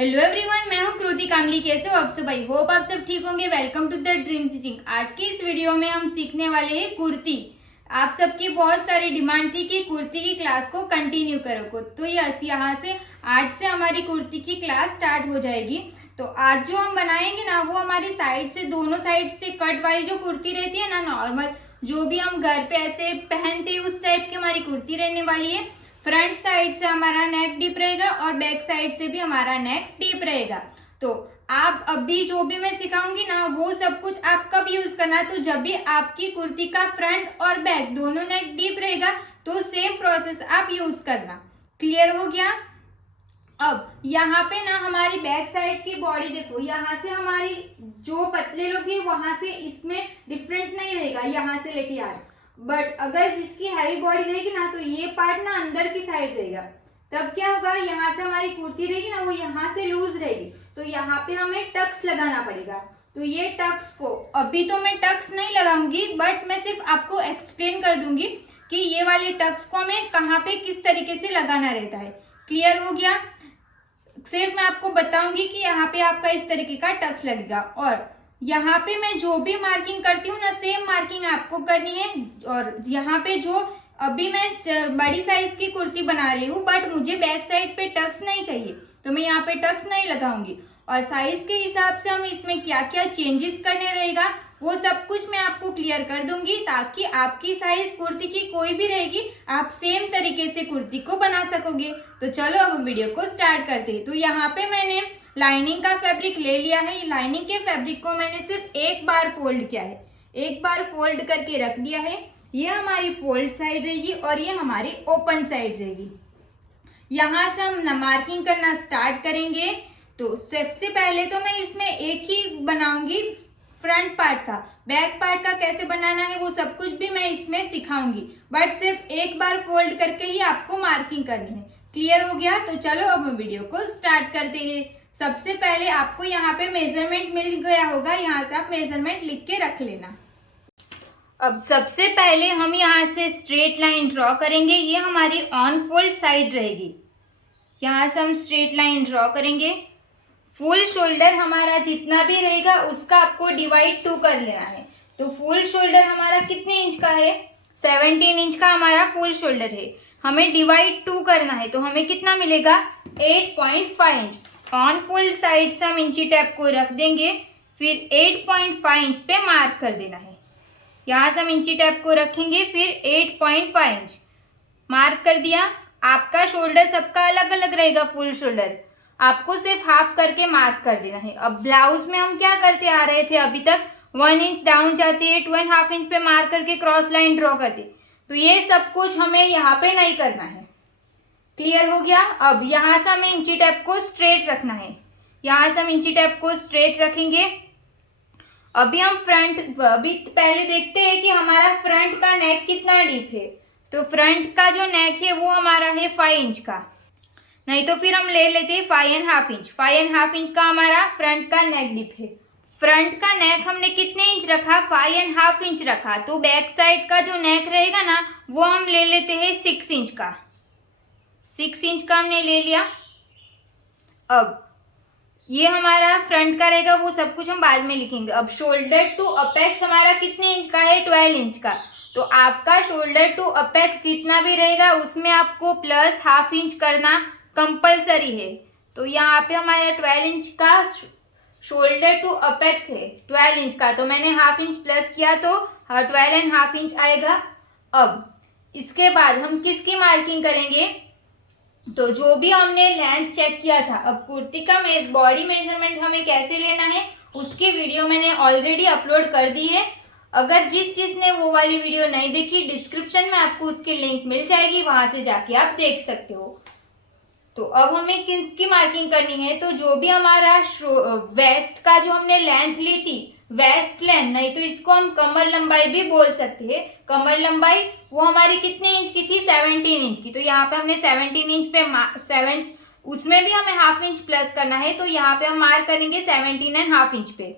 Hello everyone, मैं हूं कृति कामली। कैसे हो आप सब? भाई होप आप सब ठीक होंगे। Welcome to the dream stitching. आज की इस वीडियो में हम सीखने वाले हैं कुर्ती। आप सबकी बहुत सारी डिमांड थी कि कुर्ती की क्लास को कंटिन्यू करो, तो यस, यहाँ से आज से हमारी कुर्ती की क्लास स्टार्ट हो जाएगी। तो आज जो हम बनाएंगे ना, वो हमारी साइड से, दोनों साइड से कट वाली जो कुर्ती रहती है ना, नॉर्मल जो भी हम घर पे ऐसे पहनते हैं उस टाइप की हमारी कुर्ती रहने वाली है। फ्रंट साइड से हमारा नेक डीप रहेगा और बैक साइड से भी हमारा नेक डीप रहेगा। तो आप अभी जो भी मैं सिखाऊंगी ना, वो सब कुछ आप कब यूज करना, तो जब भी आपकी कुर्ती का फ्रंट और बैक दोनों नेक डीप रहेगा तो सेम प्रोसेस आप यूज करना। क्लियर हो गया? अब यहाँ पे ना हमारी बैक साइड की बॉडी देखो, यहाँ से हमारी जो पतले लोग हैं वहां से इसमें डिफरेंट नहीं रहेगा, यहाँ से लेके आ रहे। बट अगर जिसकी हैवी बॉडी रहेगी ना, तो ये पार्ट ना अंदर की साइड रहेगा। तब क्या होगा, यहाँ से हमारी कुर्ती रहेगी ना, वो यहाँ से लूज रहेगी, तो यहाँ पे हमें टक्स लगाना पड़ेगा। तो ये टक्स को अभी तो मैं टक्स नहीं लगाऊंगी, बट मैं सिर्फ आपको एक्सप्लेन कर दूंगी कि ये वाले टक्स को हमें कहाँ पे किस तरीके से लगाना रहता है। क्लियर हो गया? सिर्फ मैं आपको बताऊंगी कि यहाँ पे आपका इस तरीके का टक्स लगेगा। और यहाँ पे मैं जो भी मार्किंग करती हूँ ना, सेम मार्किंग आपको करनी है। और यहाँ पे जो अभी मैं बड़ी साइज की कुर्ती बना रही हूँ, बट मुझे बैक साइड पे टक्स नहीं चाहिए, तो मैं यहाँ पे टक्स नहीं लगाऊंगी। और साइज के हिसाब से हम इसमें क्या क्या चेंजेस करने रहेगा, वो सब कुछ मैं आपको क्लियर कर दूंगी, ताकि आपकी साइज कुर्ती की कोई भी रहेगी, आप सेम तरीके से कुर्ती को बना सकोगे। तो चलो अब हम वीडियो को स्टार्ट करते हैं। तो यहाँ पे मैंने लाइनिंग का फैब्रिक ले लिया है। लाइनिंग के फैब्रिक को मैंने सिर्फ एक बार फोल्ड किया है, एक बार फोल्ड करके रख दिया है। ये हमारी फोल्ड साइड रहेगी और ये हमारी ओपन साइड रहेगी। यहाँ से हम मार्किंग करना स्टार्ट करेंगे। तो सबसे पहले तो मैं इसमें एक ही बनाऊंगी फ्रंट पार्ट का। बैक पार्ट का कैसे बनाना है वो सब कुछ भी मैं इसमें सिखाऊंगी, बट सिर्फ एक बार फोल्ड करके ही आपको मार्किंग करनी है। क्लियर हो गया? तो चलो अब हम वीडियो को स्टार्ट करते हैं। सबसे पहले आपको यहाँ पे मेजरमेंट मिल गया होगा, यहाँ से आप मेजरमेंट लिख के रख लेना। अब सबसे पहले हम यहाँ से स्ट्रेट लाइन ड्रॉ करेंगे। ये हमारी ऑन फोल्ड साइड रहेगी। यहाँ से हम स्ट्रेट लाइन ड्रॉ करेंगे। फुल शोल्डर हमारा जितना भी रहेगा उसका आपको डिवाइड 2 कर लेना है। तो फुल शोल्डर हमारा कितने इंच का है? 17 इंच का हमारा फुल शोल्डर है। हमें डिवाइड 2 करना है, तो हमें कितना मिलेगा? 8.5 इंच। ऑन फुल साइड से हम इंची टेप को रख देंगे, फिर 8.5 इंच पे मार्क कर देना है। यहाँ से हम इंची टेप को रखेंगे, फिर 8.5 इंच मार्क कर दिया। आपका शोल्डर सबका अलग अलग रहेगा। फुल शोल्डर आपको सिर्फ हाफ करके मार्क कर देना है। अब ब्लाउज में हम क्या करते आ रहे थे अभी तक, 1 इंच डाउन जाते हैं, 2.5 इंच पे मार्क करके क्रॉस लाइन ड्रॉ करते। तो ये सब कुछ हमें यहाँ पे नहीं करना है। क्लियर हो गया? अब यहाँ से हमें इंची टेप को स्ट्रेट रखना है। यहाँ से हम इंची टेप को स्ट्रेट रखेंगे। अभी पहले देखते हैं कि हमारा फ्रंट का नेक कितना डीप है। तो फ्रंट का जो नेक है वो हमारा है 5 इंच का, नहीं तो फिर हम ले लेते हैं 5.5 इंच। 5.5 इंच का हमारा फ्रंट का नेक डीप है। फ्रंट का नेक हमने कितने इंच रखा? 5.5 इंच रखा। तो बैक साइड का जो नेक रहेगा ना, वो हम ले लेते हैं 6 इंच का। 6 इंच का हमने ले लिया। अब ये हमारा फ्रंट का रहेगा, वो सब कुछ हम बाद में लिखेंगे। अब शोल्डर टू अपेक्स हमारा कितने इंच का है? 12 इंच का। तो आपका शोल्डर टू अपेक्स जितना भी रहेगा उसमें आपको प्लस हाफ इंच करना कंपलसरी है। तो यहाँ पे हमारा 12 इंच का शोल्डर टू अपेक्स है, 12 इंच का, तो मैंने हाफ इंच प्लस किया तो 12.5 इंच आएगा। अब इसके बाद हम किसकी मार्किंग करेंगे? तो जो भी हमने लेंथ चेक किया था, अब कुर्ती का बॉडी मेजरमेंट हमें कैसे लेना है उसकी वीडियो मैंने ऑलरेडी अपलोड कर दी है। अगर जिसने वो वाली वीडियो नहीं देखी, डिस्क्रिप्शन में आपको उसकी लिंक मिल जाएगी, वहां से जाके आप देख सकते हो। तो अब हमें किसकी मार्किंग करनी है? तो जो भी हमारा वेस्ट का जो हमने लेंथ ली थी, वेस्ट लेंथ, नहीं तो इसको हम कमर लंबाई भी बोल सकते हैं। कमर लंबाई वो हमारी कितने इंच की थी? 17 इंच की। तो यहाँ पे हमने 17 इंच पे उसमें भी हमें हाफ इंच प्लस करना है, तो यहाँ पे हम मार्क करेंगे 17.5 इंच पे।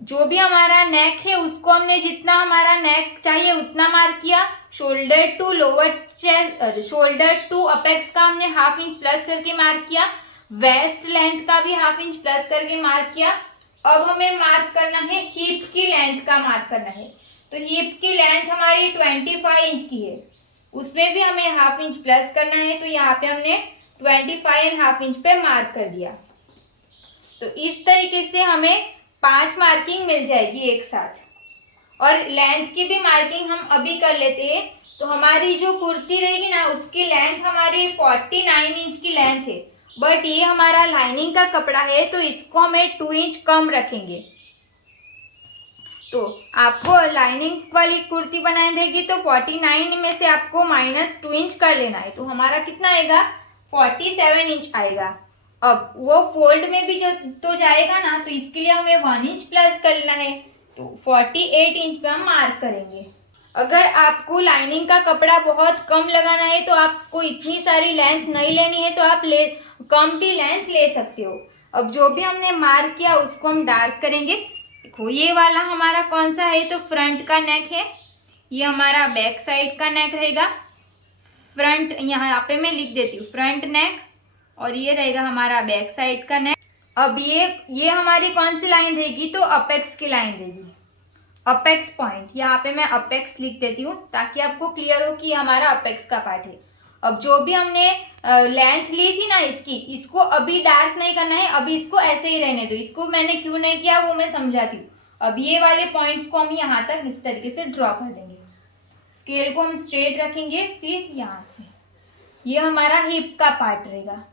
जो भी हमारा नेक है उसको हमने जितना हमारा नेक चाहिए उतना मार्क किया। Shoulder to lower chest, shoulder to apex का हमने हाफ इंच प्लस करके मार्क किया। वेस्ट लेंथ का भी 1/2 इंच प्लस करके मार्क किया। अब हमें मार्क करना है हिप की लेंथ का मार्क करना है। तो हिप की लेंथ हमारी 25 इंच की है, उसमें भी हमें 1/2 इंच प्लस करना है। तो यहाँ पे हमने 25.5 इंच पे मार्क कर दिया। तो इस तरीके से हमें 5 मार्किंग मिल जाएगी एक साथ। और लेंथ की भी मार्किंग हम अभी कर लेते हैं। तो हमारी जो कुर्ती रहेगी ना, उसकी लेंथ हमारी 49 इंच की लेंथ है, बट ये हमारा लाइनिंग का कपड़ा है तो इसको हमें 2 इंच कम रखेंगे। तो आपको लाइनिंग वाली कुर्ती बनानी रहेगी तो 49 में से आपको -2 इंच कर लेना है। तो हमारा कितना आएगा, 47 इंच आएगा। अब वो फोल्ड में भी जो तो जाएगा ना, तो इसके लिए हमें 1 इंच प्लस कर लेना है। तो 48 इंच पे हम मार्क करेंगे। अगर आपको लाइनिंग का कपड़ा बहुत कम लगाना है तो आपको इतनी सारी लेंथ नहीं लेनी है, तो आप कम भी लेंथ ले सकते हो। अब जो भी हमने मार्क किया उसको हम डार्क करेंगे। देखो ये वाला हमारा कौन सा है, तो फ्रंट का नेक है। ये हमारा बैक साइड का नेक रहेगा। फ्रंट यहाँ पे मैं लिख देती हूँ फ्रंट नेक, और ये रहेगा हमारा बैक साइड का नेक। अब ये हमारी कौन सी लाइन रहेगी, तो अपेक्स की लाइन रहेगी, अपेक्स पॉइंट। यहाँ पे मैं अपेक्स लिख देती हूँ ताकि आपको क्लियर हो कि ये हमारा अपेक्स का पार्ट है। अब जो भी हमने लेंथ ली थी ना इसकी, इसको अभी डार्क नहीं करना है, अभी इसको ऐसे ही रहने दो। इसको मैंने क्यों नहीं किया वो मैं समझाती हूँ। अब ये वाले पॉइंट्स को हम यहाँ तक इस तरीके से ड्रॉ कर देंगे। स्केल को हम स्ट्रेट रखेंगे, फिर यहाँ से ये हमारा हिप का पार्ट रहेगा।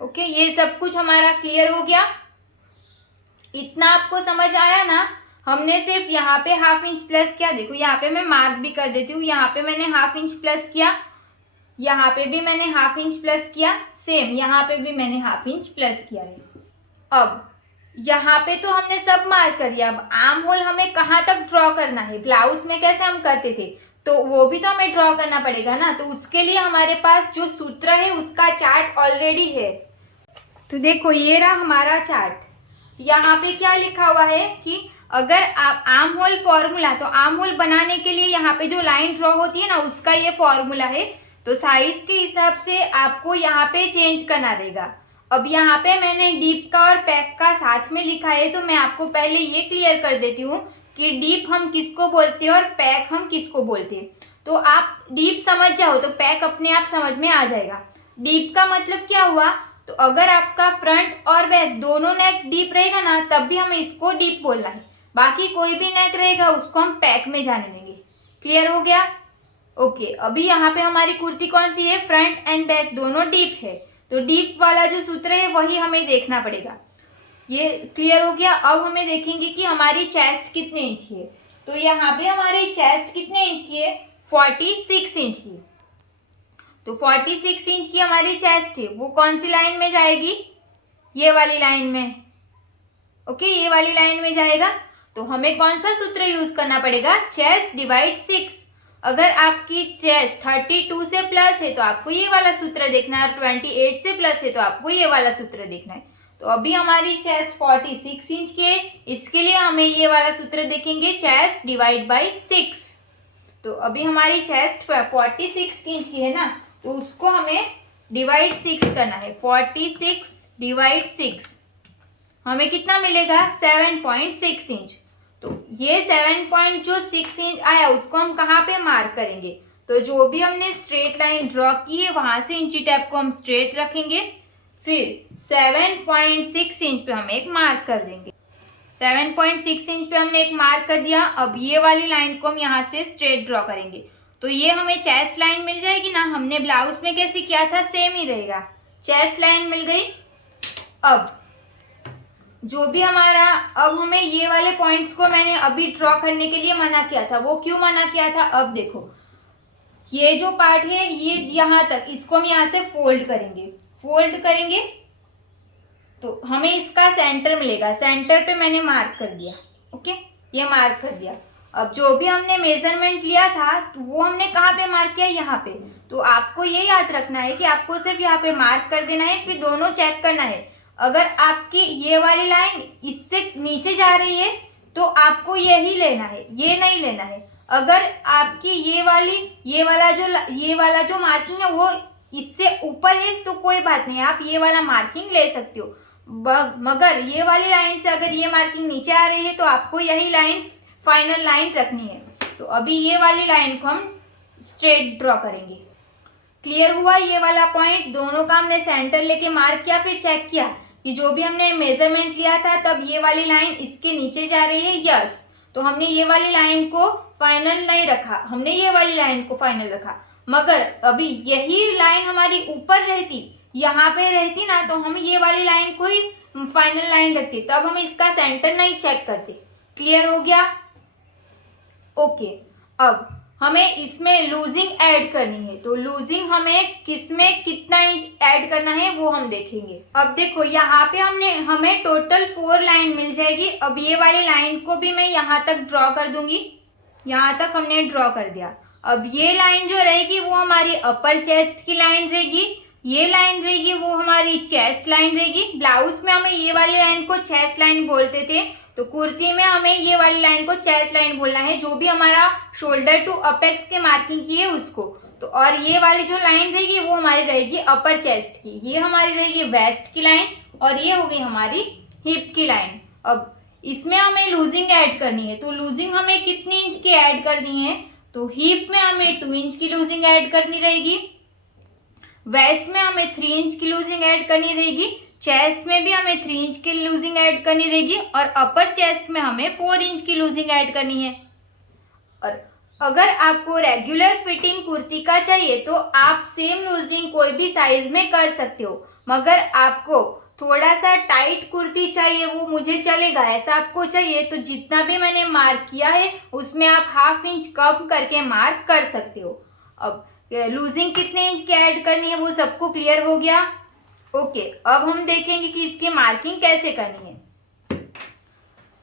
ओके, ये सब कुछ हमारा क्लियर हो गया। इतना आपको समझ आया ना। हमने सिर्फ यहाँ पे 1/2 इंच प्लस किया। देखो यहाँ पे मैं मार्क भी कर देती हूँ। यहाँ पे मैंने 1/2 इंच प्लस किया, यहाँ पे भी मैंने 1/2 इंच प्लस किया, सेम यहाँ पे भी मैंने 1/2 इंच प्लस किया है। अब यहाँ पे तो हमने सब मार्क कर दिया। अब आर्म होल हमें कहाँ तक ड्रॉ करना है, ब्लाउज में कैसे हम करते थे, तो वो भी तो हमें ड्रॉ करना पड़ेगा ना। तो उसके लिए हमारे पास जो सूत्र है उसका चार्ट ऑलरेडी है। तो देखो ये रहा हमारा चार्ट। यहाँ पे क्या लिखा हुआ है कि अगर आप आर्म होल फॉर्मूला, तो आर्म होल बनाने के लिए यहाँ पे जो लाइन ड्रॉ होती है ना, उसका ये फॉर्मूला है। तो साइज के हिसाब से आपको यहाँ पे चेंज करना रहेगा। अब यहाँ पे मैंने डीप का और पैक का साथ में लिखा है, तो मैं आपको पहले ये क्लियर कर देती हूँ कि डीप हम किसको बोलते हैं और पैक हम किसको बोलते हैं। तो आप डीप समझ जाओ तो पैक अपने आप समझ में आ जाएगा। डीप का मतलब क्या हुआ, तो अगर आपका फ्रंट और बैक दोनों नेक डीप रहेगा ना, तब भी हमें इसको डीप बोलना है। बाकी कोई भी नेक रहेगा उसको हम पैक में जाने देंगे। क्लियर हो गया? ओके, अभी यहाँ पे हमारी कुर्ती कौन सी है, फ्रंट एंड बैक दोनों डीप है। तो डीप वाला जो सूत्र है वही हमें देखना पड़ेगा। ये क्लियर हो गया। अब हमें देखेंगे कि हमारी चेस्ट कितने इंच की है। तो यहाँ पे हमारी चेस्ट कितने इंच की है, 46 इंच की। तो 46 इंच की हमारी चेस्ट है, वो कौन सी लाइन में जाएगी, ये वाली लाइन में। ओके, ये वाली लाइन में जाएगा। तो हमें कौन सा सूत्र यूज करना पड़ेगा, चेस्ट डिवाइड 6। अगर आपकी चेस्ट 32 से प्लस है तो आपको ये वाला सूत्र देखना है, 28 से प्लस है तो आपको ये वाला सूत्र देखना है। तो अभी हमारी चेस्ट 46 इंच की है, इसके लिए हमें ये वाला सूत्र देखेंगे, चेस्ट डिवाइड बाई 6। तो अभी हमारी चेस्ट 46 इंच की है ना, तो उसको हमें डिवाइड 6 करना है। 46 डिवाइड 6 हमें कितना मिलेगा, 7.6 इंच। तो ये 7.6 इंच आया, उसको हम कहाँ पे मार्क करेंगे, तो जो भी हमने स्ट्रेट लाइन ड्रॉ की है वहां से इंची टेप को हम स्ट्रेट रखेंगे, फिर 7.6 इंच पे हम एक मार्क कर देंगे। 7.6 इंच पे हमने एक मार्क कर दिया। अब ये वाली लाइन को हम यहाँ से स्ट्रेट ड्रॉ करेंगे। तो ये हमें चेस्ट लाइन मिल जाएगी ना, हमने ब्लाउज में कैसे किया था सेम ही रहेगा। चेस्ट लाइन मिल गई। अब जो भी हमारा, अब हमें ये वाले पॉइंट्स को मैंने अभी ड्रॉ करने के लिए मना किया था, वो क्यों मना किया था, अब देखो ये जो पार्ट है ये यहाँ तक, इसको हम यहाँ से फोल्ड करेंगे। फोल्ड करेंगे तो हमें इसका सेंटर मिलेगा। सेंटर पे मैंने मार्क कर दिया। ओके, ये मार्क कर दिया। अब जो भी हमने मेजरमेंट लिया था तो वो हमने कहाँ पे मार्क किया, यहाँ पे। तो आपको ये याद रखना है कि आपको सिर्फ यहाँ पे मार्क कर देना है, फिर दोनों चेक करना है। अगर आपकी ये वाली लाइन इससे नीचे जा रही है तो आपको यही लेना है, ये नहीं लेना है। अगर आपकी ये वाला जो मार्किंग है वो इससे ऊपर है तो कोई बात नहीं, आप ये वाला मार्किंग ले सकते हो। मगर ये वाली लाइन से अगर ये मार्किंग नीचे आ रही है तो आपको यही लाइन फाइनल लाइन रखनी है। तो अभी ये वाली लाइन को हम स्ट्रेट ड्रॉ करेंगे। क्लियर हुआ ये वाला पॉइंट? दोनों का हमने सेंटर लेके मार्क किया, फिर चेक किया कि जो भी हमने मेजरमेंट लिया था तब ये वाली लाइन इसके नीचे जा रही है। यस, तो हमने ये वाली लाइन को फाइनल नहीं रखा, हमने ये वाली लाइन को फाइनल रखा। मगर अभी यही लाइन हमारी ऊपर रहती, यहाँ पे रहती ना, तो हम ये वाली लाइन को ही फाइनल लाइन रखते, तब हम इसका सेंटर नहीं चेक करते। क्लियर हो गया? ओके, अब हमें इसमें लूजिंग ऐड करनी है, तो लूजिंग हमें किसमें कितना इंच ऐड करना है वो हम देखेंगे। अब देखो यहाँ पे हमें टोटल 4 लाइन मिल जाएगी। अब ये वाली लाइन को भी मैं यहाँ तक ड्रॉ कर दूंगी। यहाँ तक हमने ड्रॉ कर दिया। अब ये लाइन जो रहेगी वो हमारी अपर चेस्ट की लाइन रहेगी, ये लाइन रहेगी वो हमारी चेस्ट लाइन रहेगी। ब्लाउज में हमें ये वाली लाइन को चेस्ट लाइन बोलते थे, तो कुर्ती में हमें ये वाली लाइन को चेस्ट लाइन बोलना है, जो भी हमारा शोल्डर टू अपेक्स के मार्किंग की है उसको। तो और ये वाली जो लाइन रहेगी वो हमारी रहेगी अपर चेस्ट की, ये हमारी रहेगी वेस्ट की लाइन, और ये हो गई हमारी हिप की लाइन। अब इसमें हमें लूजिंग ऐड करनी है, तो लूजिंग हमें कितनी इंच की ऐड करनी है? तो हिप में हमें 2 इंच की लूजिंग ऐड करनी रहेगी, वेस्ट में हमें 3 इंच की लूजिंग ऐड करनी रहेगी, चेस्ट में भी हमें 3 इंच की लूजिंग ऐड करनी रहेगी, और अपर चेस्ट में हमें 4 इंच की लूजिंग ऐड करनी है। और अगर आपको रेगुलर फिटिंग कुर्ती का चाहिए तो आप सेम लूजिंग कोई भी साइज में कर सकते हो। मगर आपको थोड़ा सा टाइट कुर्ती चाहिए वो मुझे चलेगा, ऐसा आपको चाहिए तो जितना भी मैंने मार्क किया है उसमें आप 1/2 इंच कम करके मार्क कर सकते हो। अब लूजिंग कितने इंच की ऐड करनी है वो सबको क्लियर हो गया? ओके, अब हम देखेंगे कि इसकी मार्किंग कैसे करनी है।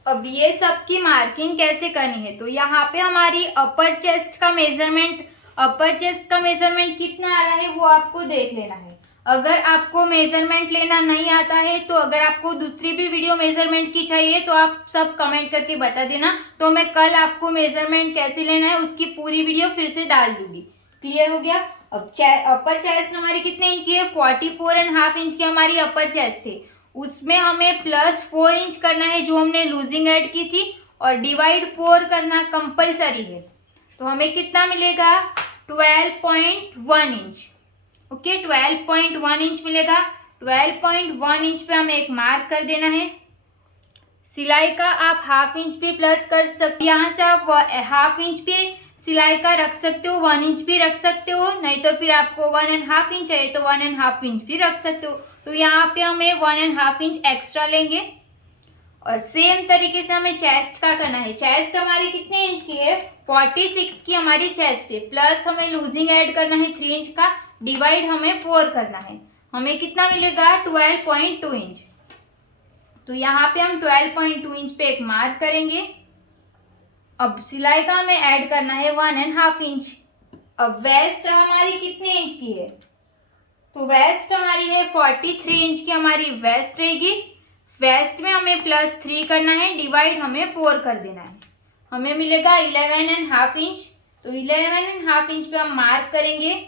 अब ये सब की मार्किंग कैसे करनी है, तो यहाँ पे हमारी अपर चेस्ट का मेजरमेंट कितना आ रहा है वो आपको देख लेना है। अगर आपको मेजरमेंट लेना नहीं आता है तो अगर आपको दूसरी भी वीडियो मेजरमेंट की चाहिए तो आप सब कमेंट करके बता देना, तो मैं कल आपको मेजरमेंट कैसे लेना है उसकी पूरी वीडियो फिर से डाल दूंगी। क्लियर हो गया? अब अपर चेस्ट हमारी कितने इंच की है? 44.5 इंच की हमारी अपर चेस्ट है। उसमें हमें +4 इंच करना है जो हमने लूजिंग ऐड की थी, और डिवाइड 4 करना कंपलसरी है। तो हमें कितना मिलेगा? 12.1 इंच। ओके, 12.1 इंच मिलेगा। 12.1 इंच पे हमें एक मार्क कर देना है। सिलाई का आप 1/2 इंच भी प्लस कर सकते, यहाँ से आप 1/2 इंच भी सिलाई का रख सकते हो, 1 इंच भी रख सकते हो, नहीं तो फिर आपको 1.5 इंच है तो 1.5 इंच भी रख सकते हो। तो यहाँ पे हमें 1.5 इंच एक्स्ट्रा लेंगे। और सेम तरीके से हमें चेस्ट का करना है। चेस्ट हमारी कितने इंच की है? 46 की हमारी चेस्ट है, प्लस हमें लूजिंग ऐड करना है 3 इंच का, डिवाइड हमें 4 करना है। हमें कितना मिलेगा? 12.2 इंच। तो यहाँ पे हम 12.2 इंच पे एक मार्क करेंगे। अब सिलाई का हमें ऐड करना है 1.5 इंच। अब वेस्ट हमारी कितने इंच की है? तो वेस्ट हमारी है 43 इंच की हमारी वेस्ट रहेगी। वेस्ट में हमें +3 करना है, डिवाइड हमें 4 कर देना है। हमें मिलेगा 11.5 इंच। तो 11.5 इंच पे हम मार्क करेंगे।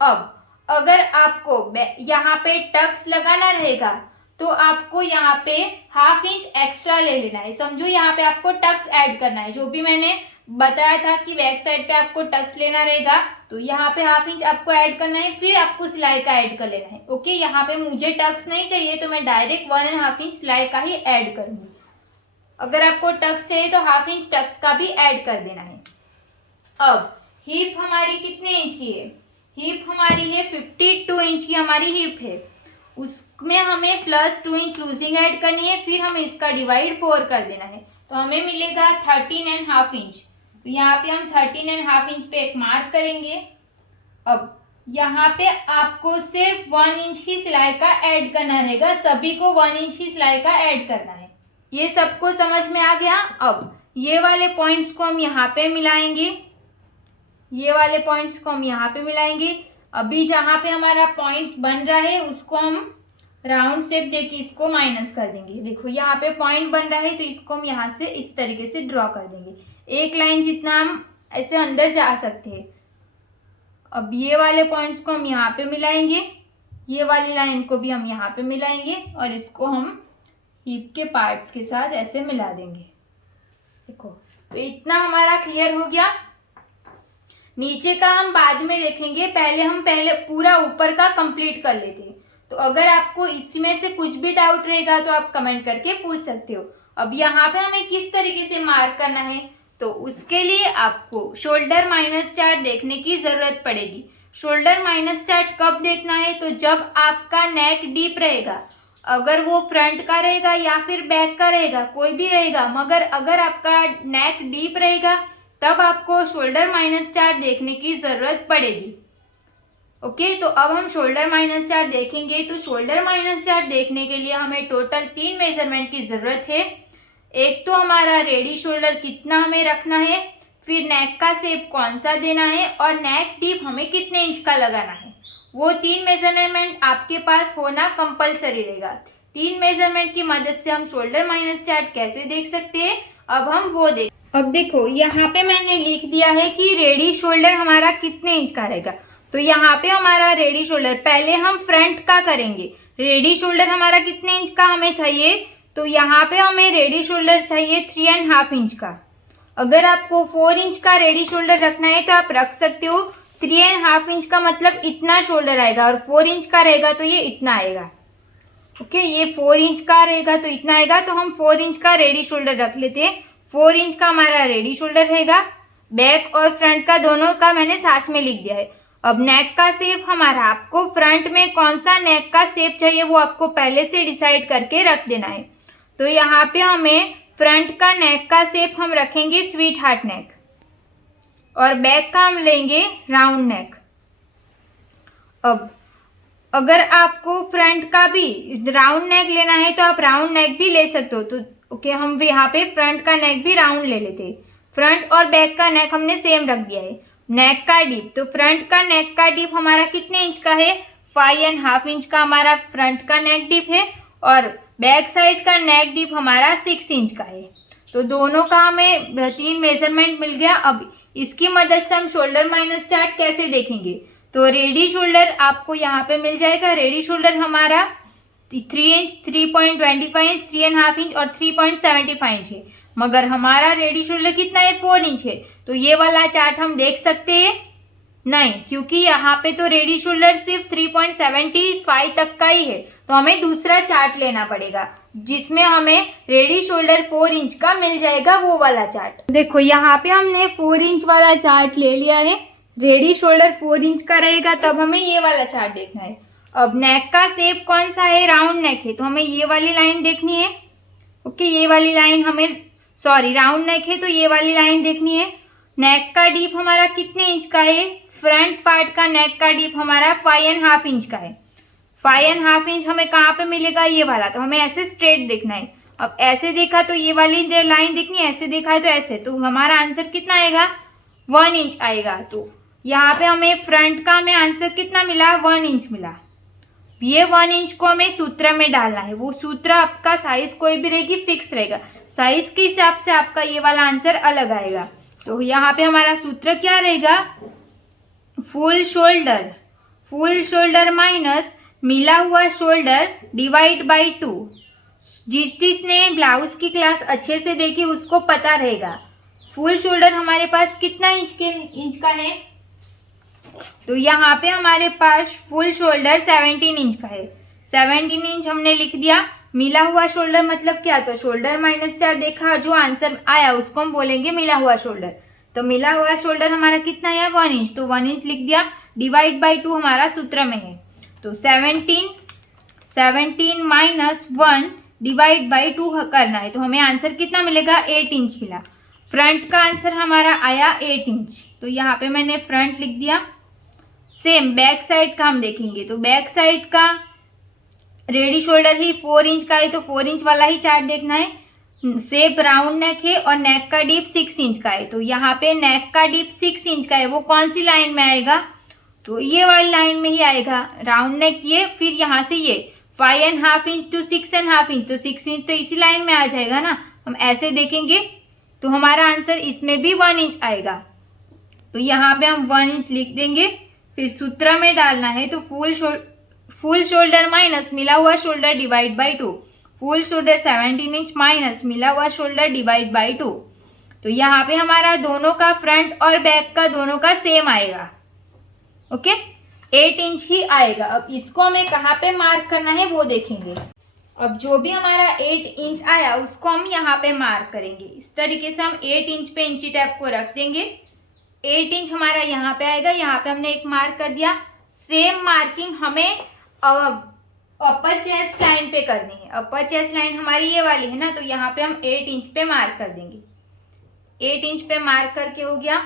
अब अगर आपको यहाँ पे टक्स लगाना रहेगा तो आपको यहाँ पे 1/2 इंच एक्स्ट्रा ले लेना है। समझो यहाँ पे आपको टक्स ऐड करना है, जो भी मैंने बताया था कि बैक साइड पे आपको टक्स लेना रहेगा, तो यहाँ पे 1/2 इंच आपको ऐड करना है, फिर आपको सिलाई का ऐड कर लेना है। ओके, यहाँ पे मुझे टक्स नहीं चाहिए तो मैं डायरेक्ट 1.5 इंच सिलाई का ही ऐड करूँगी। अगर आपको टक्स चाहिए तो 1/2 इंच टक्स का भी ऐड कर देना है। अब हिप हमारी कितने इंच की है? हिप हमारी है 52 इंच की हमारी हिप है। उसमें हमें +2 इंच लूजिंग ऐड करनी है, फिर हमें इसका डिवाइड 4 कर देना है। तो हमें मिलेगा 13.5 इंच। तो यहाँ पे हम 13.5 इंच पे एक मार्क करेंगे। अब यहाँ पे आपको सिर्फ 1 इंच ही सिलाई का ऐड करना रहेगा, सभी को 1 इंच ही सिलाई का ऐड करना है। ये सबको समझ में आ गया? अब ये वाले पॉइंट्स को हम यहाँ पे मिलाएंगे, ये वाले पॉइंट्स को हम यहाँ पे मिलाएंगे। अभी जहाँ पे हमारा पॉइंट्स बन रहा है उसको हम राउंड शेप देके इसको माइनस कर देंगे। देखो यहाँ पे पॉइंट बन रहा है तो इसको हम यहाँ से इस तरीके से ड्रॉ कर देंगे, एक लाइन जितना हम ऐसे अंदर जा सकते हैं। अब ये वाले पॉइंट्स को हम यहाँ पे मिलाएंगे, ये वाली लाइन को भी हम यहाँ पे मिलाएंगे और इसको हम हीप के पार्ट्स के साथ ऐसे मिला देंगे। देखो, तो इतना हमारा क्लियर हो गया। नीचे का हम बाद में देखेंगे, पहले पूरा ऊपर का कंप्लीट कर लेते हैं। तो अगर आपको इसमें से कुछ भी डाउट रहेगा तो आप कमेंट करके पूछ सकते हो। अब यहाँ पे हमें किस तरीके से मार्क करना है, तो उसके लिए आपको शोल्डर माइनस चार्ट देखने की जरूरत पड़ेगी। शोल्डर माइनस चार्ट कब देखना है, तो जब आपका नेक डीप रहेगा, अगर वो फ्रंट का रहेगा या फिर बैक का रहेगा, कोई भी रहेगा, मगर अगर आपका नेक डीप रहेगा तब आपको शोल्डर माइनस चार्ट देखने की जरूरत पड़ेगी। ओके, तो अब हम शोल्डर माइनस चार्ट देखेंगे। तो शोल्डर माइनस चार्ट देखने के लिए हमें टोटल 3 मेजरमेंट की जरूरत है। एक तो हमारा रेडी शोल्डर कितना हमें रखना है, फिर नेक का शेप कौन सा देना है और नेक डीप हमें कितने इंच का लगाना है। वो 3 मेजरमेंट आपके पास होना कंपलसरी रहेगा। 3 मेजरमेंट की मदद से हम शोल्डर माइनस चार्ट कैसे देख सकते हैं, अब हम वो देख। अब देखो, यहाँ पे मैंने लिख दिया है कि रेडी शोल्डर हमारा कितने इंच का रहेगा। तो यहाँ पे हमारा रेडी शोल्डर, पहले हम फ्रंट का करेंगे। रेडी शोल्डर हमारा कितने इंच का हमें चाहिए, तो यहाँ पे हमें रेडी शोल्डर चाहिए 3.5 इंच का। अगर आपको 4 इंच का रेडी शोल्डर रखना है तो आप रख सकते हो। 3.5 इंच का मतलब इतना शोल्डर आएगा और 4 इंच का रहेगा तो ये इतना आएगा। ओके, ये 4 इंच का रहेगा तो इतना आएगा, तो हम 4 इंच का रेडी शोल्डर रख लेते हैं। 4 इंच का हमारा रेडी शोल्डर रहेगा। बैक और फ्रंट का दोनों का मैंने साथ में लिख दिया है। अब नेक का शेप हमारा, आपको फ्रंट में कौन सा नेक का शेप चाहिए वो आपको पहले से डिसाइड करके रख देना है। तो यहाँ पे हमें फ्रंट का नेक का शेप हम रखेंगे स्वीट हार्ट नेक और बैक का हम लेंगे राउंड नेक। अब अगर आपको फ्रंट का भी राउंड नेक लेना है तो आप राउंड नेक भी ले सकते हो। तो ओके, हम यहाँ पे फ्रंट का नेक भी राउंड ले लेते हैं। फ्रंट और बैक का नेक हमने सेम रख दिया है। नेक का डीप, तो फ्रंट का नेक का डीप हमारा कितने इंच का है, 5.5 इंच का हमारा फ्रंट का नेक डीप है और बैक साइड का नेक डीप हमारा 6 इंच का है। तो दोनों का हमें 3 मेजरमेंट मिल गया। अब इसकी मदद से हम शोल्डर माइनस चार्ट कैसे देखेंगे, तो रेडी शोल्डर आपको यहाँ पे मिल जाएगा। रेडी शोल्डर हमारा 3 इंच, 3.25 इंच, 3.5 इंच और 3.75 इंच है, मगर हमारा रेडी शोल्डर कितना है, 4 इंच है। तो ये वाला चार्ट हम देख सकते हैं नहीं, क्योंकि यहाँ पे तो रेडी शोल्डर सिर्फ 3.75 तक का ही है। तो हमें दूसरा चार्ट लेना पड़ेगा जिसमें हमें रेडी शोल्डर 4 इंच का मिल जाएगा, वो वाला चार्ट। देखो, यहाँ पे हमने 4 इंच वाला चार्ट ले लिया है। रेडी शोल्डर 4 इंच का रहेगा तब हमें ये वाला चार्ट देखना है। अब नेक का शेप कौन सा है, राउंड नेक है, तो हमें ये वाली लाइन देखनी है। ओके, ये वाली लाइन हमें, राउंड नेक है तो ये वाली लाइन देखनी है। नेक का डीप हमारा कितने इंच का है, फ्रंट पार्ट का नेक का डीप हमारा 5.5 इंच का है। 5.5 इंच हमें कहाँ पे मिलेगा, ये वाला, तो हमें ऐसे स्ट्रेट देखना है। अब ऐसे देखा तो ये वाली लाइन देखनी है, ऐसे देखा है तो ऐसे, तो हमारा आंसर कितना आएगा, 1 इंच आएगा। तो यहाँ पे हमें फ्रंट का हमें आंसर कितना मिला, 1 इंच मिला। ये 1 इंच को हमें सूत्र में डालना है। वो सूत्र आपका साइज कोई भी रहेगी फिक्स रहेगा, साइज के हिसाब से आपका ये वाला आंसर अलग आएगा। तो यहाँ पे हमारा सूत्र क्या रहेगा, फुल शोल्डर माइनस मिला हुआ शोल्डर डिवाइड बाई 2। जिसने ब्लाउज की क्लास अच्छे से देखी उसको पता रहेगा फुल शोल्डर हमारे पास कितना इंच का है। तो यहाँ पे हमारे पास फुल शोल्डर 17 इंच का है। 17 इंच हमने लिख दिया। मिला हुआ शोल्डर मतलब क्या, तो शोल्डर माइनस 4 देखा, जो आंसर आया उसको हम बोलेंगे मिला हुआ शोल्डर। तो मिला हुआ शोल्डर हमारा कितना है, 1 इंच, तो 1 इंच लिख दिया। डिवाइड बाई 2 हमारा सूत्र में है, तो 17 माइनस 1 डिवाइड बाई 2 करना है, तो हमें आंसर कितना मिलेगा, 8 इंच मिला। फ्रंट का आंसर हमारा आया 8 इंच, तो यहाँ पे मैंने फ्रंट लिख दिया। सेम बैक साइड का हम देखेंगे, तो बैक साइड का रेडी शोल्डर ही 4 इंच का है, तो 4 इंच वाला ही चार्ट देखना है। शेप राउंड नेक है और नेक का डीप 6 इंच का है, तो यहाँ पे नेक का डीप 6 इंच का है, वो कौन सी लाइन में आएगा, तो ये वाली लाइन में ही आएगा। राउंड नेक ये, फिर यहाँ से ये 5.5 इंच टू 6.5 इंच, तो 6 इंच तो इसी लाइन में आ जाएगा ना। हम ऐसे देखेंगे तो हमारा आंसर इसमें भी 1 इंच आएगा, तो यहाँ पे हम 1 इंच लिख देंगे। फिर सूत्र में डालना है तो फुल शोल्डर माइनस मिला हुआ shoulder divide by 2, full shoulder 17 inch minus मिला हुआ शोल्डर डिवाइड बाई 2। तो यहाँ पे हमारा दोनों का फ्रंट और बैक का दोनों का सेम आएगा। ओके, 8 इंच ही आएगा। अब इसको हमें कहाँ पे मार्क करना है वो देखेंगे। अब जो भी हमारा 8 इंच आया उसको हम यहाँ पे मार्क करेंगे। इस तरीके से हम 8 इंच पे इंची टैप को रख देंगे। 8 इंच हमारा यहाँ पे आएगा, यहाँ पे हमने एक मार्क कर दिया। सेम मार्किंग हमें अपर चेस्ट लाइन पे करनी है। अपर चेस्ट लाइन हमारी ये वाली है ना, तो यहाँ पे हम 8 इंच पे मार्क कर देंगे। 8 इंच पे मार्क करके हो गया।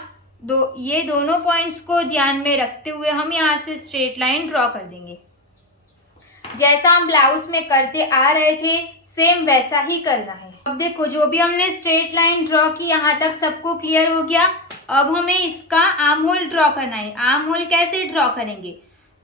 ये दोनों पॉइंट्स को ध्यान में रखते हुए हम यहाँ से स्ट्रेट लाइन ड्रॉ कर देंगे। जैसा हम ब्लाउज में करते आ रहे थे सेम वैसा ही करना है। अब देखो, जो भी हमने स्ट्रेट लाइन ड्रॉ की यहाँ तक सबको क्लियर हो गया। अब हमें इसका आर्म होल ड्रॉ करना है। आर्म होल कैसे ड्रॉ करेंगे,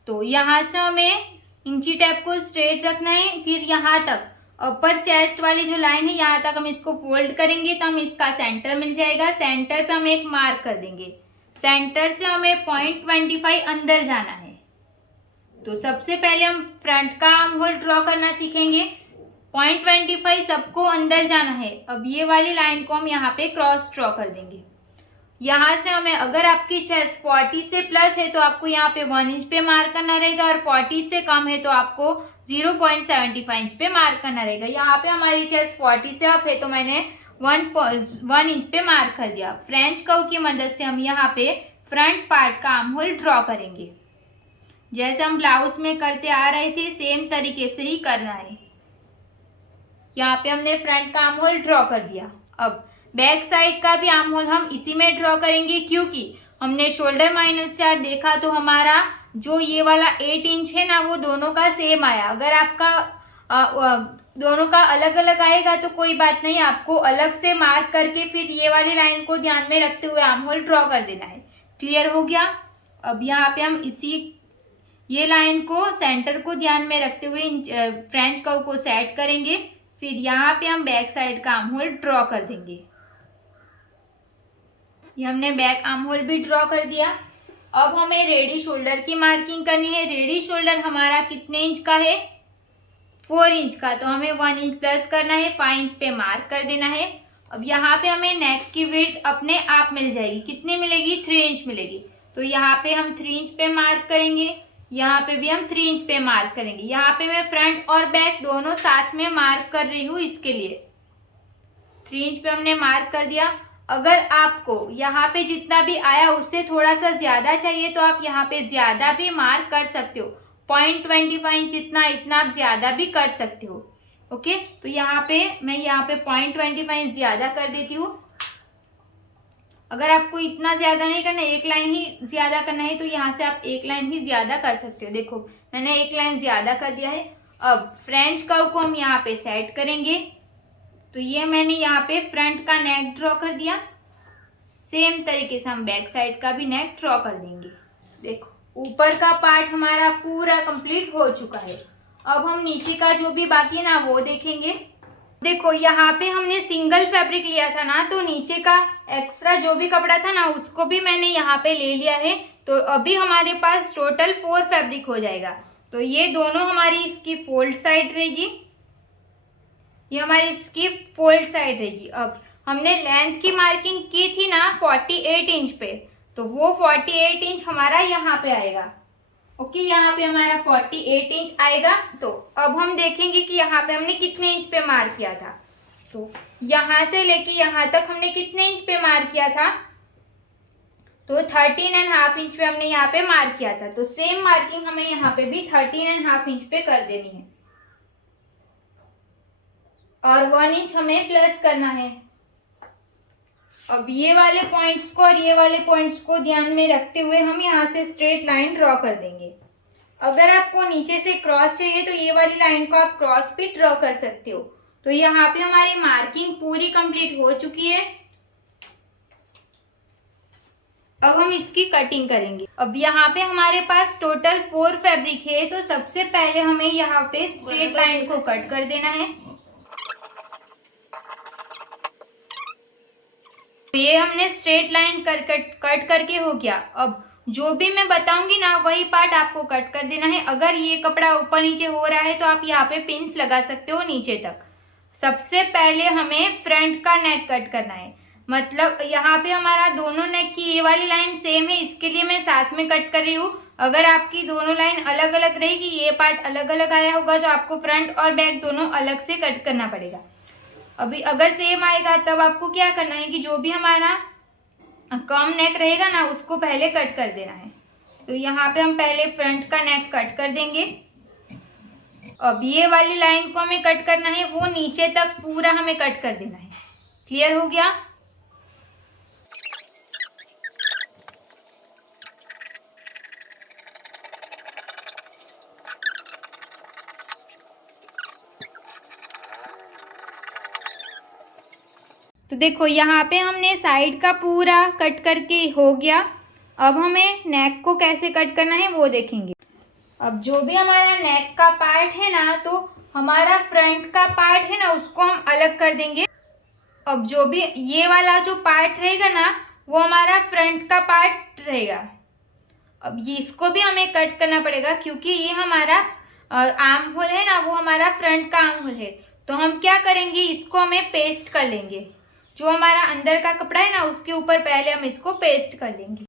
तो यहाँ से हमें इंची टैप को स्ट्रेट रखना है। फिर यहाँ तक अपर चेस्ट वाली जो लाइन है यहाँ तक हम इसको फोल्ड करेंगे तो हम इसका सेंटर मिल जाएगा। सेंटर पे हम एक मार्क कर देंगे। सेंटर से हमें 0.25 अंदर जाना है। तो सबसे पहले हम फ्रंट का आर्म होल ड्रॉ करना सीखेंगे। 0.25 सबको अंदर जाना है। अब ये वाली लाइन को हम यहाँ पे क्रॉस ड्रॉ कर देंगे। यहाँ से हमें, अगर आपकी चेस्ट 40 से प्लस है तो आपको यहाँ पे 1 इंच पे मार्क करना रहेगा, और 40 से कम है तो आपको 0.75 इंच पे मार्क करना रहेगा। यहाँ पे हमारी चेस्ट 40 से अप है तो मैंने 1 इंच पे मार्क कर दिया। फ्रेंच कर्व की मदद से हम यहाँ पे फ्रंट पार्ट का आर्म होल ड्रॉ करेंगे। जैसे हम ब्लाउज में करते आ रहे थे सेम तरीके से ही करना है। यहाँ पे हमने फ्रंट का आर्म होल ड्रॉ कर दिया। अब बैक साइड का भी आर्म होल हम इसी में ड्रॉ करेंगे, क्योंकि हमने शोल्डर -4 देखा तो हमारा जो ये वाला 8 इंच है ना वो दोनों का सेम आया। अगर आपका दोनों का अलग अलग आएगा तो कोई बात नहीं, आपको अलग से मार्क करके फिर ये वाली लाइन को ध्यान में रखते हुए आर्म होल ड्रॉ कर देना है। क्लियर हो गया। अब यहाँ पे हम ये लाइन को सेंटर को ध्यान में रखते हुए फ्रेंच कर्व को सेट करेंगे। फिर यहाँ पे हम बैक साइड का आर्म होल ड्रॉ कर देंगे। ये हमने बैक आर्म होल भी ड्रॉ कर दिया। अब हमें रेडी शोल्डर की मार्किंग करनी है। रेडी शोल्डर हमारा कितने इंच का है, 4 इंच का, तो हमें 1 इंच प्लस करना है, 5 इंच पे मार्क कर देना है। अब यहाँ पे हमें नेक की विड्थ अपने आप मिल जाएगी। कितनी मिलेगी, 3 इंच मिलेगी। तो यहाँ पे हम 3 इंच पे मार्क करेंगे, यहाँ पे भी हम 3 इंच पे मार्क करेंगे। यहाँ पे मैं फ्रंट और बैक दोनों साथ में मार्क कर रही हूँ, इसके लिए 3 इंच पे हमने मार्क कर दिया। अगर आपको यहाँ पे जितना भी आया उससे थोड़ा सा ज्यादा चाहिए तो आप यहाँ पे ज्यादा भी मार्क कर सकते हो। 0.25 इंच इतना आप ज्यादा भी कर सकते हो। ओके, तो यहाँ पे मैं 0.25 इंच ज्यादा कर देती हूँ। अगर आपको इतना ज्यादा नहीं करना, एक लाइन ही ज्यादा करना है तो यहाँ से आप एक लाइन ही ज्यादा कर सकते हो। देखो मैंने एक लाइन ज्यादा कर दिया है। अब फ्रेंच कर्व को हम यहाँ पे सेट करेंगे। तो ये मैंने यहाँ पे फ्रंट का नेक ड्रॉ कर दिया। सेम तरीके से हम बैक साइड का भी नेक ड्रॉ कर देंगे। देखो ऊपर का पार्ट हमारा पूरा कंप्लीट हो चुका है। अब हम नीचे का जो भी बाकी है ना वो देखेंगे। देखो यहाँ पे हमने सिंगल फैब्रिक लिया था ना, तो नीचे का एक्स्ट्रा जो भी कपड़ा था ना उसको भी मैंने यहाँ पे ले लिया है। तो अभी हमारे पास टोटल 4 फैब्रिक हो जाएगा। तो ये दोनों हमारी इसकी फोल्ड साइड रहेगी, ये हमारी इसकी फोल्ड साइड रहेगी। अब हमने लेंथ की मार्किंग की थी ना 48 इंच पे, तो वो 48 इंच हमारा यहाँ पे आएगा। ओके, यहाँ पे हमारा 48 इंच आएगा। तो अब हम देखेंगे कि यहाँ पे हमने कितने इंच पे मार्क किया था। तो यहाँ से लेके यहाँ तक हमने कितने इंच पे मार्क किया था, तो 13.5 इंच पे हमने यहाँ पे मार्क किया था। तो सेम मार्किंग हमें यहाँ पे भी 13.5 इंच पे कर देनी है, और 1 इंच हमें प्लस करना है। अब ये वाले पॉइंट्स को और ये वाले पॉइंट्स को ध्यान में रखते हुए हम यहाँ से स्ट्रेट लाइन ड्रॉ कर देंगे। अगर आपको नीचे से क्रॉस चाहिए तो ये वाली लाइन को आप क्रॉस भी ड्रॉ कर सकते हो। तो यहाँ पे हमारी मार्किंग पूरी कंप्लीट हो चुकी है। अब हम इसकी कटिंग करेंगे। अब यहाँ पे हमारे पास टोटल 4 फैब्रिक है, तो सबसे पहले हमें यहाँ पे स्ट्रेट लाइन को कट कर देना है। ये हमने स्ट्रेट लाइन कट करके हो गया। अब जो भी मैं बताऊंगी ना वही पार्ट आपको कट कर देना है। अगर ये कपड़ा ऊपर नीचे हो रहा है तो आप यहाँ पे पिन्स लगा सकते हो नीचे तक। सबसे पहले हमें फ्रंट का नेक कट करना है, मतलब यहाँ पे हमारा दोनों नेक की ये वाली लाइन सेम है, इसके लिए मैं साथ में कट कर रही हूँ। अगर आपकी दोनों लाइन अलग अलग रहेगी, ये पार्ट अलग अलग आया होगा, तो आपको फ्रंट और बैक दोनों अलग से कट करना पड़ेगा। अभी अगर सेम आएगा तब आपको क्या करना है कि जो भी हमारा कम नेक रहेगा ना उसको पहले कट कर देना है। तो यहाँ पे हम पहले फ्रंट का नेक कट कर देंगे। अब ये वाली लाइन को हमें कट करना है, वो नीचे तक पूरा हमें कट कर देना है। क्लियर हो गया? तो देखो यहाँ पे हमने साइड का पूरा कट करके हो गया। अब हमें नेक को कैसे कट करना है वो देखेंगे। अब जो भी हमारा नेक का पार्ट है ना, तो हमारा फ्रंट का पार्ट है ना उसको हम अलग कर देंगे। अब जो भी ये वाला जो पार्ट रहेगा ना वो हमारा फ्रंट का पार्ट रहेगा। अब ये इसको भी हमें कट करना पड़ेगा क्योंकि ये हमारा आर्म होल है ना, वो हमारा फ्रंट का आर्म होल है। तो हम क्या करेंगे, इसको हमें पेस्ट कर लेंगे। जो हमारा अंदर का कपड़ा है ना उसके ऊपर पहले हम इसको पेस्ट कर लेंगे।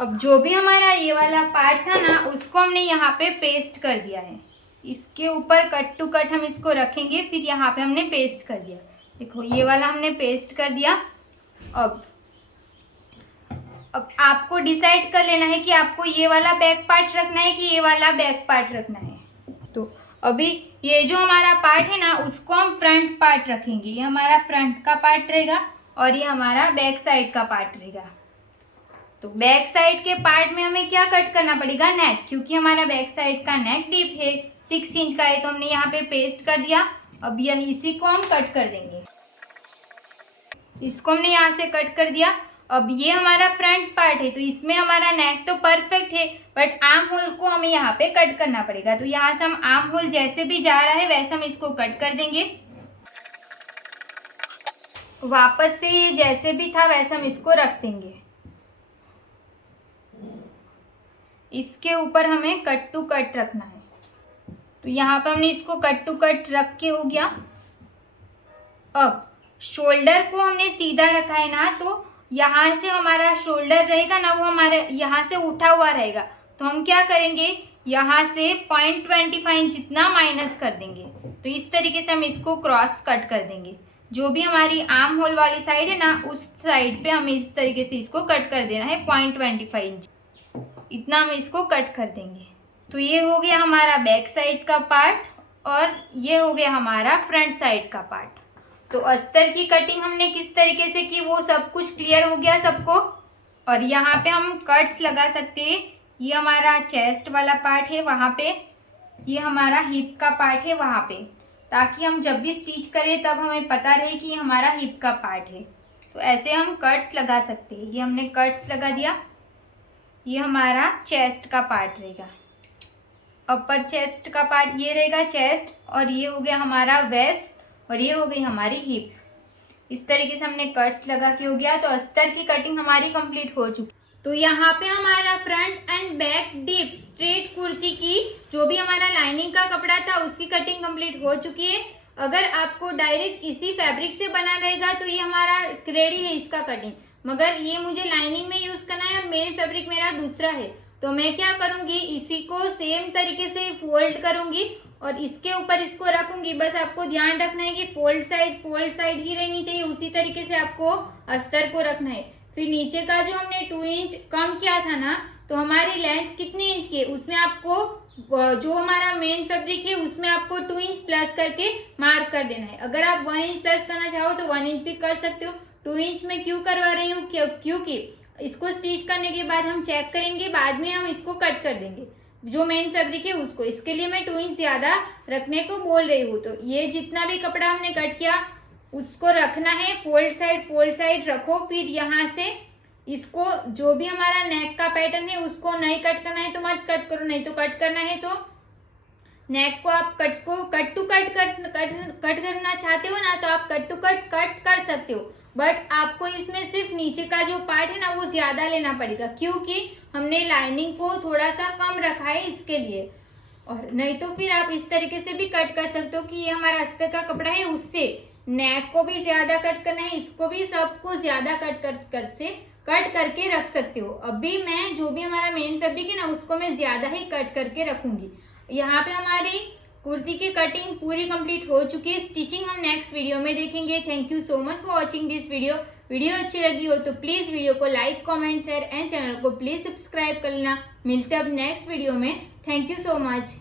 अब जो भी हमारा ये वाला पार्ट था ना उसको हमने यहाँ पे पेस्ट कर दिया है। इसके ऊपर कट टू कट हम इसको रखेंगे, फिर यहाँ पे हमने पेस्ट कर दिया। देखो ये वाला हमने पेस्ट कर दिया। अब आपको डिसाइड कर लेना है कि आपको ये वाला बैक पार्ट रखना है कि ये वाला बैक पार्ट रखना है। तो अभी ये जो हमारा पार्ट है ना उसको हम फ्रंट पार्ट रखेंगे। ये हमारा फ्रंट का पार्ट रहेगा और ये हमारा बैक साइड का पार्ट रहेगा। तो बैक साइड के पार्ट में हमें क्या कट करना पड़ेगा, नेक, क्योंकि हमारा बैक साइड का नेक डीप है, 6 इंच का है, तो हमने यहाँ पे पेस्ट कर दिया। अब यह इसी को हम कट कर देंगे। इसको हमने यहाँ से कट कर दिया। अब ये हमारा फ्रंट पार्ट है तो इसमें हमारा नेक तो परफेक्ट है, बट आर्म होल को हमें यहाँ पे कट करना पड़ेगा। तो यहाँ से हम आर्म होल जैसे भी जा रहा है वैसे हम इसको कट कर देंगे। वापस से ये जैसे भी था वैसे हम इसको रख देंगे। इसके ऊपर हमें कट टू कट रखना है। तो यहाँ पर हमने इसको कट टू कट रख के हो गया। अब शोल्डर को हमने सीधा रखा है ना, तो यहाँ से हमारा शोल्डर रहेगा ना वो हमारे यहाँ से उठा हुआ रहेगा। तो हम क्या करेंगे, यहाँ से 0.25 इंच जितना माइनस कर देंगे। तो इस तरीके से हम इसको क्रॉस कट कर देंगे। जो भी हमारी आर्म होल वाली साइड है ना उस साइड पे हमें इस तरीके से इसको कट कर देना है। 0.25 इंच इतना हम इसको कट कर देंगे। तो ये हो गया हमारा बैक साइड का पार्ट और ये हो गया हमारा फ्रंट साइड का पार्ट। तो अस्तर की कटिंग हमने किस तरीके से की वो सब कुछ क्लियर हो गया सबको। और यहाँ पे हम कट्स लगा सकते हैं। ये हमारा चेस्ट वाला पार्ट है वहाँ पे, ये हमारा हिप का पार्ट है वहाँ पे, ताकि हम जब भी स्टिच करें तब हमें पता रहे कि ये हमारा हिप का पार्ट है। तो ऐसे हम कट्स लगा सकते हैं। ये हमने कट्स लगा दिया। ये हमारा चेस्ट का पार्ट रहेगा, अपर चेस्ट का पार्ट ये रहेगा चेस्ट, और ये हो गया हमारा वेस्ट और ये हो गई हमारी हिप। इस तरीके से हमने कट्स लगा के हो गया। तो अस्तर की कटिंग हमारी कंप्लीट हो चुकी। तो यहाँ पे हमारा front end back deep straight kurti की जो भी हमारा लाइनिंग का कपड़ा था उसकी कटिंग कंप्लीट हो चुकी है। अगर आपको डायरेक्ट इसी फैब्रिक से बना रहेगा तो ये हमारा रेडी है इसका कटिंग, मगर ये मुझे लाइनिंग में यूज़ करना है और मेन फैब्रिक मेरा दूसरा है। तो मैं क्या करूँगी, इसी को सेम तरीके से फोल्ड करूँगी और इसके ऊपर इसको रखूँगी। बस आपको ध्यान रखना है कि फोल्ड साइड ही रहनी चाहिए, उसी तरीके से आपको अस्तर को रखना है। फिर नीचे का जो हमने 2 इंच कम किया था ना, तो हमारी लेंथ कितने इंच की है उसमें आपको जो हमारा मेन फैब्रिक है उसमें आपको 2 इंच प्लस करके मार्क कर देना है। अगर आप 1 इंच प्लस करना चाहो तो 1 इंच भी कर सकते हो। 2 इंच में क्यों करवा रही हूँ, क्योंकि इसको स्टिच करने के बाद हम चेक करेंगे, बाद में हम इसको कट कर देंगे जो मेन फैब्रिक है उसको। इसके लिए मैं 2 इंच ज़्यादा रखने को बोल रही हूँ। तो ये जितना भी कपड़ा हमने कट किया उसको रखना है, फोल्ड साइड रखो। फिर यहाँ से इसको जो भी हमारा नेक का पैटर्न है उसको नहीं कट करना है तो मत कट करो, नहीं तो कट करना है तो नेक को आप कट करना चाहते हो ना तो आप कट टू कट कर सकते हो। बट आपको इसमें सिर्फ नीचे का जो पार्ट है ना वो ज्यादा लेना पड़ेगा, क्योंकि हमने लाइनिंग को थोड़ा सा कम रखा है इसके लिए। और नहीं तो फिर आप इस तरीके से भी कट कर सकते हो कि ये हमारा अस्तर का कपड़ा है, उससे नेक को भी ज्यादा कट करना है, इसको भी सबको ज्यादा कट करके रख सकते हो। अभी मैं जो भी हमारा मेन फैब्रिक है ना उसको मैं ज्यादा ही कट करके रखूंगी। यहाँ पे हमारी कुर्ती की कटिंग पूरी कंप्लीट हो चुकी है। स्टिचिंग हम नेक्स्ट वीडियो में देखेंगे। Thank you so much for watching this video अच्छी लगी हो तो प्लीज वीडियो को like, comment, share and channel को प्लीज सब्सक्राइब कर लेना। मिलते हैं अब नेक्स्ट वीडियो में। Thank you so much.